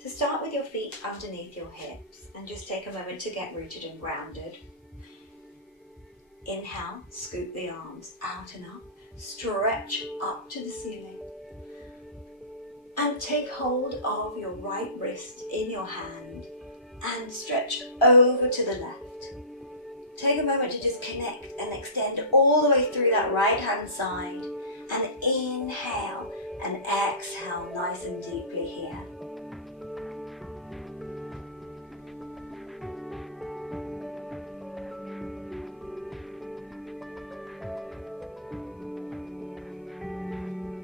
So start with your feet underneath your hips and just take a moment to get rooted and grounded. Inhale, scoop the arms out and up, stretch up to the ceiling. And take hold of your right wrist in your hand and stretch over to the left. Take a moment to just connect and extend all the way through that right hand side. And inhale and exhale nice and deeply here.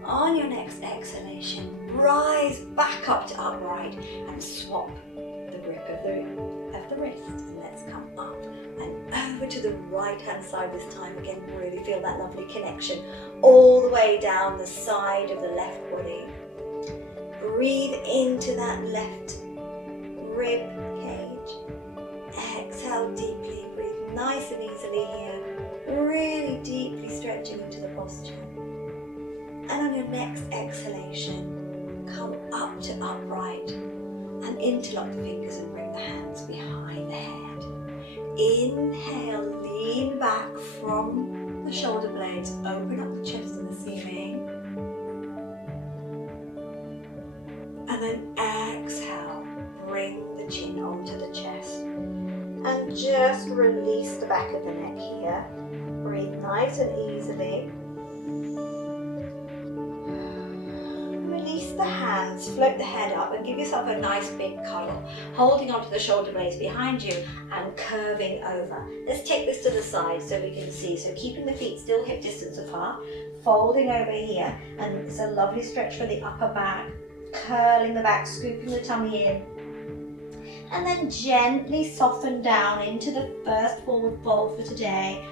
On your next exhalation, rise back up to upright and swap the grip of the wrist. And let's come up and over to the right hand side this time. Again, really feel that lovely connection all the way down the side of the left body. Breathe into that left rib cage. Exhale deeply, breathe nice and easily here. Really deeply stretching into the posture. And on your next exhalation, come up to upright and interlock the fingers and bring the hands behind the head. Inhale, lean back from the shoulder blades, open up the chest and the ceiling. And then exhale, bring the chin onto the chest. And just release the back of the neck here. Breathe nice and easily. The hands, float the head up and give yourself a nice big cuddle, holding onto the shoulder blades behind you and curving over. Let's take this to the side so we can see. So keeping the feet still hip distance apart, folding over here, and it's a lovely stretch for the upper back, curling the back, scooping the tummy in. And then gently soften down into the first forward fold for today.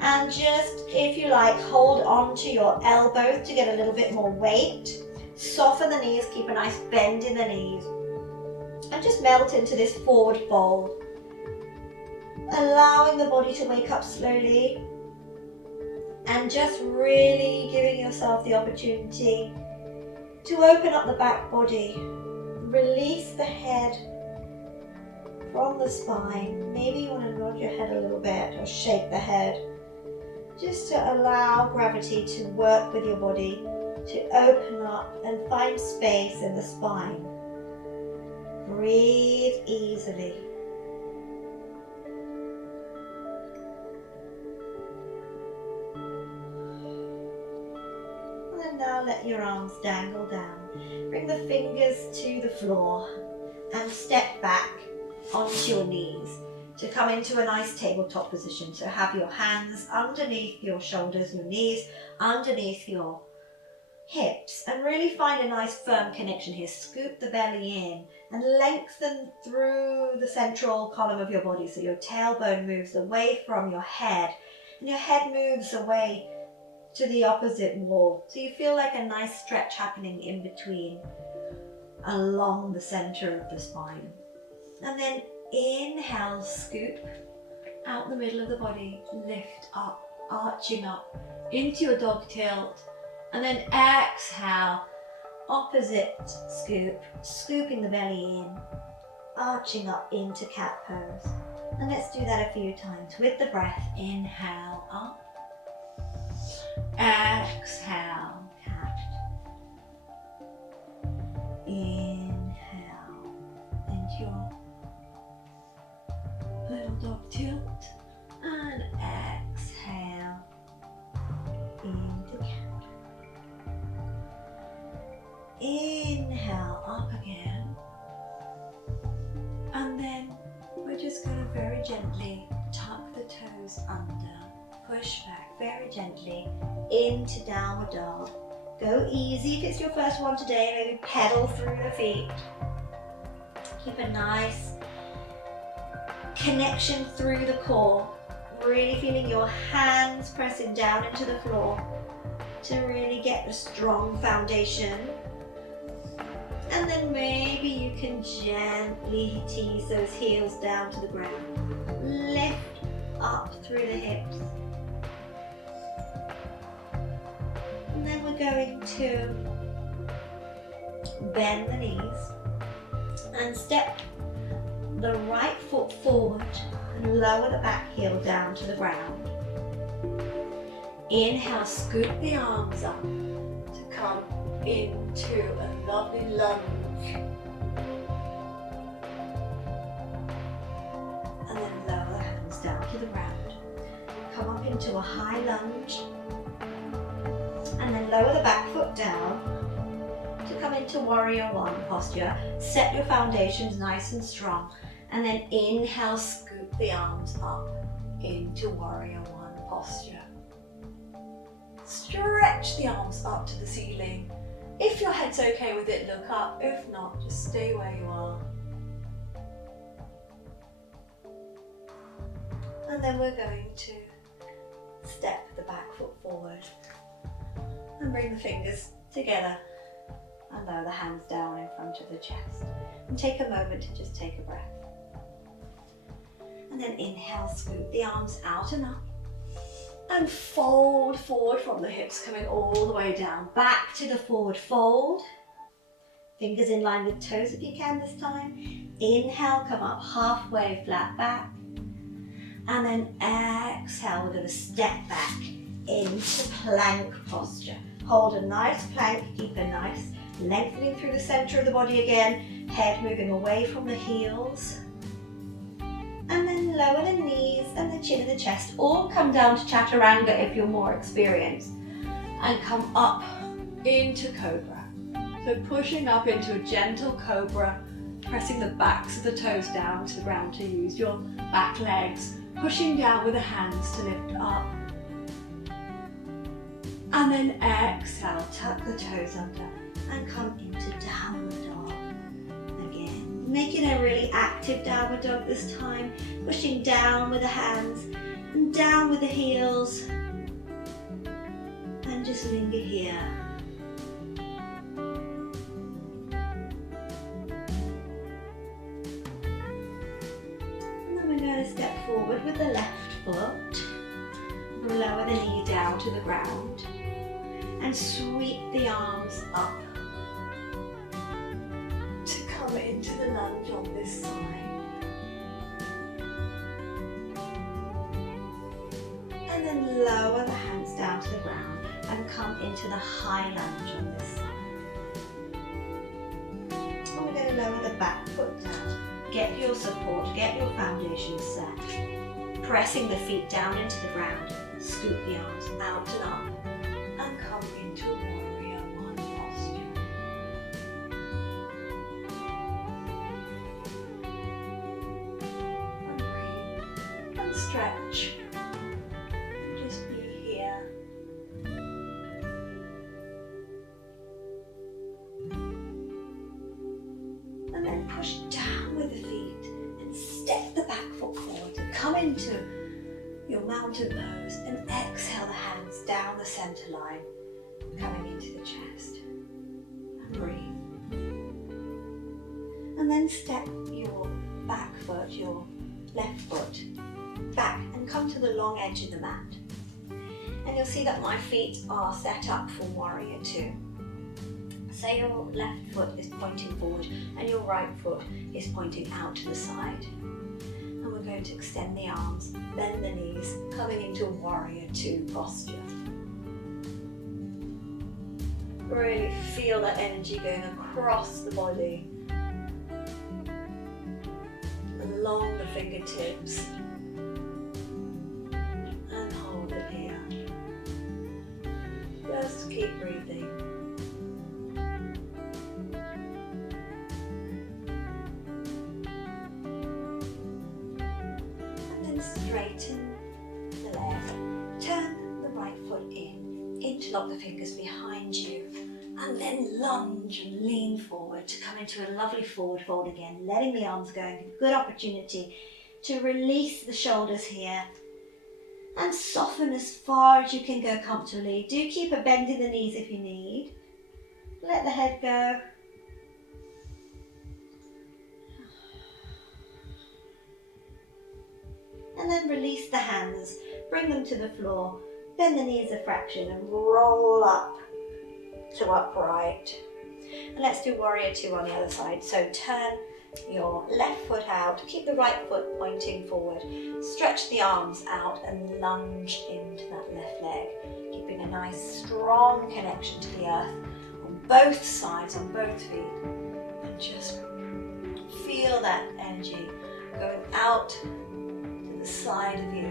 And just, if you like, hold on to your elbows to get a little bit more weight. Soften the knees, keep a nice bend in the knees. And just melt into this forward fold. Allowing the body to wake up slowly. And just really giving yourself the opportunity to open up the back body. Release the head from the spine. Maybe you want to nod your head a little bit or shake the head. Just to allow gravity to work with your body, to open up and find space in the spine. Breathe easily. And now let your arms dangle down. Bring the fingers to the floor and step back onto your knees to come into a nice tabletop position. So have your hands underneath your shoulders, your knees underneath your hips, and really find a nice firm connection here. Scoop the belly in and lengthen through the central column of your body so your tailbone moves away from your head and your head moves away to the opposite wall. So you feel like a nice stretch happening in between along the center of the spine. And then inhale, scoop out the middle of the body, lift up, arching up into your dog tilt. And then exhale, opposite scoop, scooping the belly in, arching up into cat pose. And let's do that a few times with the breath. Inhale, up. Exhale, cat. Inhale, into your little dog tilt. And exhale, into cat. Inhale, up again. And then we're just going to very gently tuck the toes under, push back very gently into downward dog. Go easy if it's your first one today, maybe pedal through the feet. Keep a nice connection through the core, really feeling your hands pressing down into the floor to really get the strong foundation. And then maybe you can gently tease those heels down to the ground. Lift up through the hips. And then we're going to bend the knees. And step the right foot forward and lower the back heel down to the ground. Inhale, scoop the arms up to come into a lovely lunge. And then lower the hands down to the ground. Come up into a high lunge. And then lower the back foot down to come into warrior one posture. Set your foundations nice and strong. And then inhale, scoop the arms up into warrior one posture. Stretch the arms up to the ceiling. If your head's okay with it, look up. If not, just stay where you are. And then we're going to step the back foot forward and bring the fingers together and lower the hands down in front of the chest. And take a moment to just take a breath. And then inhale, scoop the arms out and up. And fold forward from the hips, coming all the way down. Back to the forward fold. Fingers in line with toes if you can this time. Inhale, come up halfway, flat back. And then exhale, we're going to step back into plank posture. Hold a nice plank, keep a nice lengthening through the center of the body again. Head moving away from the heels. And then lower the knees and the chin and the chest. All come down to chaturanga if you're more experienced. And come up into cobra. So pushing up into a gentle cobra, pressing the backs of the toes down to the ground to use your back legs. Pushing down with the hands to lift up. And then exhale, tuck the toes under and come into downward dog. Again, making a really active downward dog this time. Pushing down with the hands and down with the heels. And just linger here. And then we're going to step forward with the left foot. Lower the knee down to the ground. And sweep the arms up to come into the lunge on this side. And then lower the hands down to the ground and come into the high lunge on this side. And we're going to lower the back foot down. Get your support, get your foundation set. Pressing the feet down into the ground. Scoop the arms out and up. And come into a warrior one posture. And breathe and stretch. Just be here. And then push down with the feet and step the back foot forward and come into your mountain pose and exhale the hands down the center line, coming into the chest. And breathe. And then step your back foot, your left foot, back and come to the long edge of the mat. And you'll see that my feet are set up for warrior two. So your left foot is pointing forward and your right foot is pointing out to the side. And we're going to extend the arms, bend the knees, coming into warrior two posture. Really feel that energy going across the body, along the fingertips, and hold it here. Just keep breathing. Straighten the leg, turn the right foot in, interlock the fingers behind you, and then lunge and lean forward to come into a lovely forward fold again, letting the arms go. A good opportunity to release the shoulders here and soften as far as you can go comfortably. Do keep a bend in the knees if you need. Let the head go. And then release the hands, bring them to the floor, bend the knees a fraction and roll up to upright. And let's do warrior two on the other side. So turn your left foot out, keep the right foot pointing forward, stretch the arms out and lunge into that left leg, keeping a nice strong connection to the earth on both sides, on both feet, and just feel that energy going out to the side of you,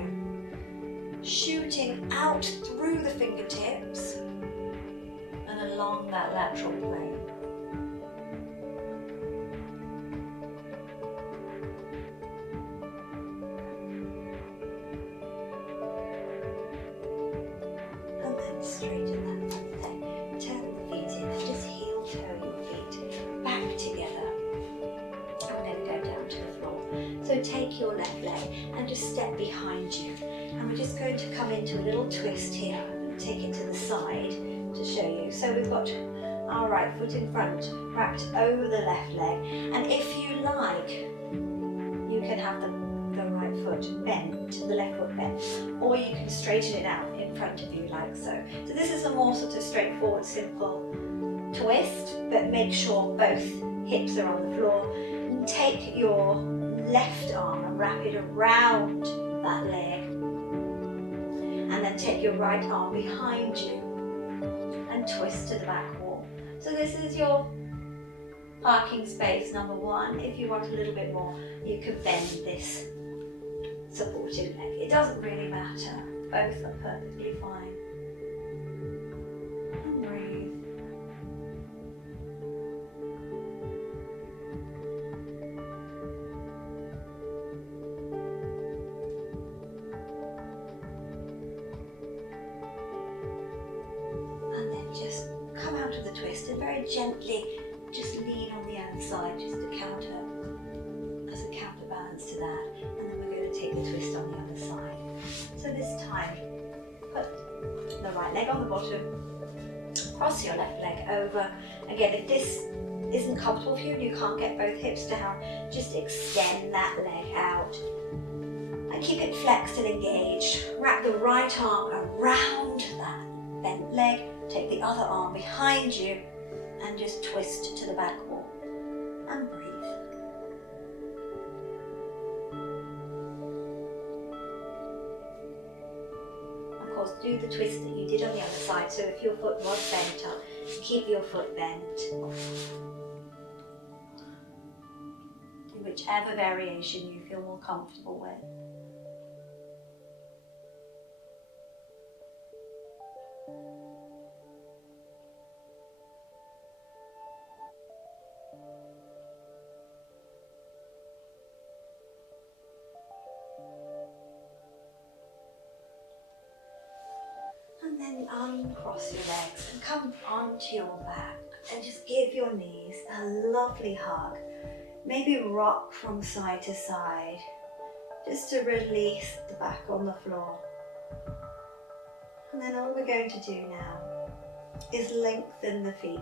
shooting out through the fingertips and along that lateral plane. And then straighten that front leg, turn the feet in, and just heel toe your feet back together. And then go down to the floor. So take your left leg and just step behind you. And we're just going to come into a little twist here. Take it to the side to show you. So we've got our right foot in front, wrapped over the left leg. And if you like, you can have the right foot bent, the left foot bent, or you can straighten it out in front of you like so. So this is a more sort of straightforward, simple twist, but make sure both hips are on the floor. And take your left arm and wrap it around that leg. And then take your right arm behind you and twist to the back wall. So this is your parking space number one. If you want a little bit more, you could bend this supported leg. It doesn't really matter. Both are perfectly fine. And breathe. And then just come out of the twist and very gently just lean on the other side just to as a counterbalance to that. And then we're going to take the twist on the other side. So this time, put the right leg on the bottom, cross your left leg over. Again, if this isn't comfortable for you and you can't get both hips down, just extend that leg out and keep it flexed and engaged. Wrap the right arm around that bent leg, take the other arm behind you and just twist to the back wall and breathe. Of course, do the twist that you did on the other side. So if your foot was bent up, keep your foot bent. Do whichever variation you feel more comfortable with. And then uncross your legs and come onto your back and just give your knees a lovely hug. Maybe rock from side to side just to release the back on the floor. And then all we're going to do now is lengthen the feet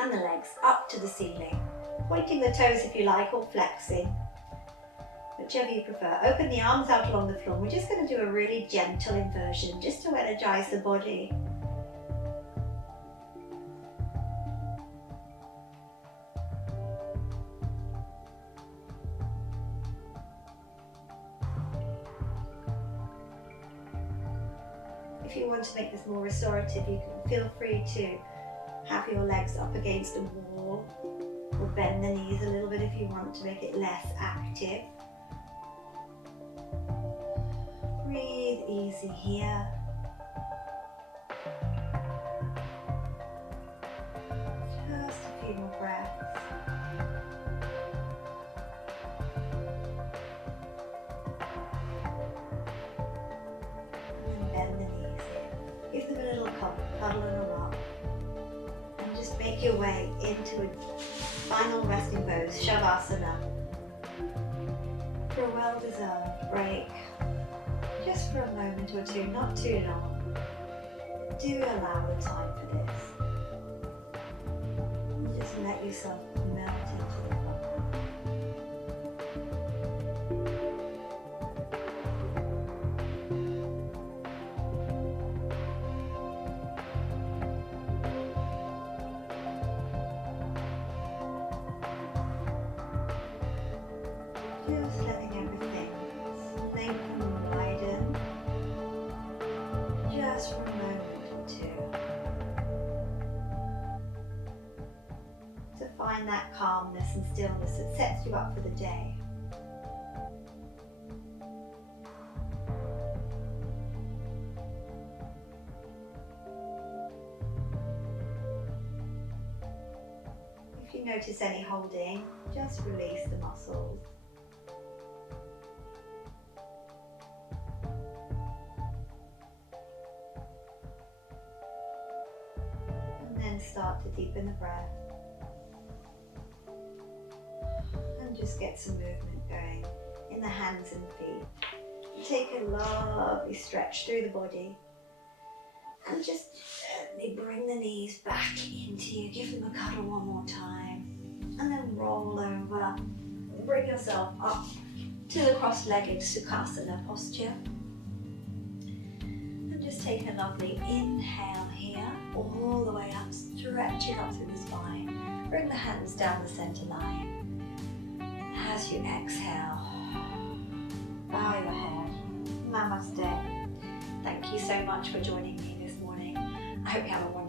and the legs up to the ceiling, pointing the toes if you like, or flexing, whichever you prefer. Open the arms out along the floor. We're just going to do a really gentle inversion just to energize the body. If you want to make this more restorative, you can feel free to have your legs up against a wall or bend the knees a little bit if you want to make it less active. Breathe easy here. Just a few more breaths. And bend the knees in. Give them a little cuddle and a rock. And just make your way into a final resting pose, Shavasana, for a well-deserved break. Just for a moment or two, not too long. Do allow the time for this. And just let yourself melt into the body. find that calmness and stillness that sets you up for the day. If you notice any holding, just release the muscles. And then start to deepen the breath. And just get some movement going in the hands and the feet. Take a lovely stretch through the body. And just gently bring the knees back into you. Give them a cuddle one more time. And then roll over. Bring yourself up to the cross-legged Sukhasana posture. And just take a lovely inhale here, all the way up, stretching up through the spine. Bring the hands down the center line. As you exhale, bow your head. Namaste. Thank you so much for joining me this morning. I hope you have a wonderful